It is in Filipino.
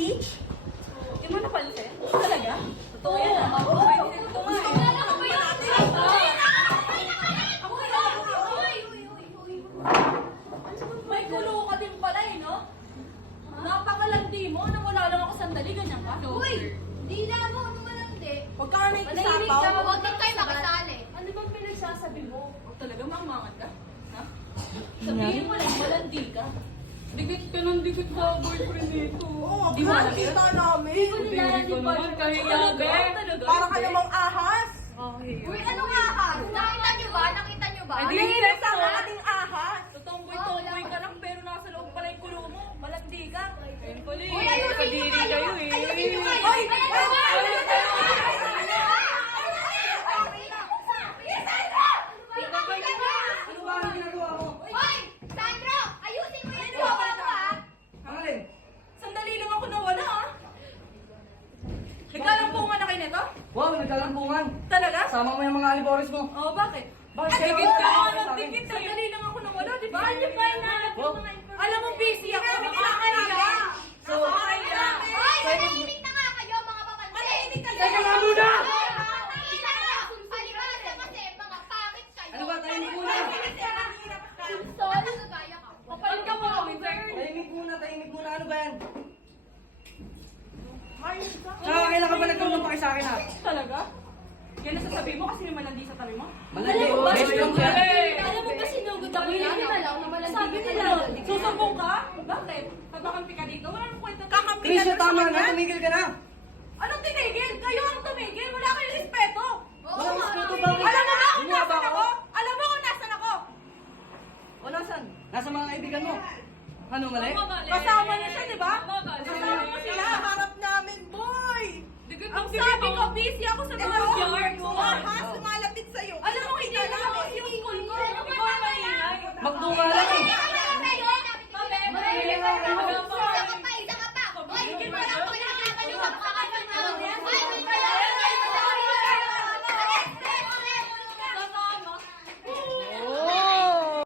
beach? Hindi mo napansin? Talaga? Totoo yan ah. Oo. Gusto nga lang ako yun. May kulo ka din pala eh, no? Napakalandi mo. Nang wala lang ako sandali, ganyan ka? Uy! Di na mo, ano ba lang di? Huwag ka nga Manahimik naikisapaw. ka, huwag kang kayo makasali. Ano bang pinagsasabi mo? Talaga mangmangat ka? Ha? Sabihin mo lang, malandi ka. Dikit ka ng dikit sa boyfriend nito. Oo, Di mo alam yun? kita namin. Hindi ko naman kahiya, be. Talaga? Para ka namang ahas. Uy, anong ahas? Nakita niyo ba? Nakita niyo ba? Ay, di. Naiinis ang ating ahas. Totomboy-tomboy ka lang pero nasa loob pala yung kulo mo. Malandi ka. Ayun pala eh. Uy, ayusin niyo kayo! Ayusin niyo kayo! Hoy! Ano ba ang ginagawa mo? Hoy! Sandro! Ayusin mo yung jowa mo ha! Ang alin? Sandali lang ako nawala ah. Nagkalampungan na kayo nito? Wow, nagkalampungan. Talaga? Sama mo yung mga alibores mo. Oo, bakit? Bakit kaya Dikit ka wala nga sa ng akin? dikit. Sandali lang ako nawala, di ba? Ano ba yung Wow. Alam mo, busy ako. Kailangan Nakakaya. So, Nakakaya. Hoy! Manahimik na nga kayo mga papansin! Manahimik ka Teka nga muna! Palibasa kasi mga pangit kayo! Ano ba, tahimik muna? Sol, gaya ka. Kapal ka mo kami, sir. Tahimik muna. Ano ba yan? Ayos ka. Tsaka kailan ka ba nagkaroon ng pake sa akin ha? Talaga? Yan ang sasabihin mo kasi may malandi sa tabi mo? Malandi, Alam mo ba, best friend siya. Alam mo ba sinugod ako yan? Sabi nila, susumbong ka? Bakit? Pagkakampi ka dito? Wala nang kwenta. Kakampi ka Trisha, na sa tama kanya. na. Tumigil ka na. Anong tinigil? Kayo ang tumigil. Wala kayong respeto. Walang respeto ba? Alam mo ba kung Gumawa ba nasan ako? Alam mo kung nasan ako? O nasan? Nasa mga kaibigan mo. Ano, mali? Kasama niya siya, di ba? Kasama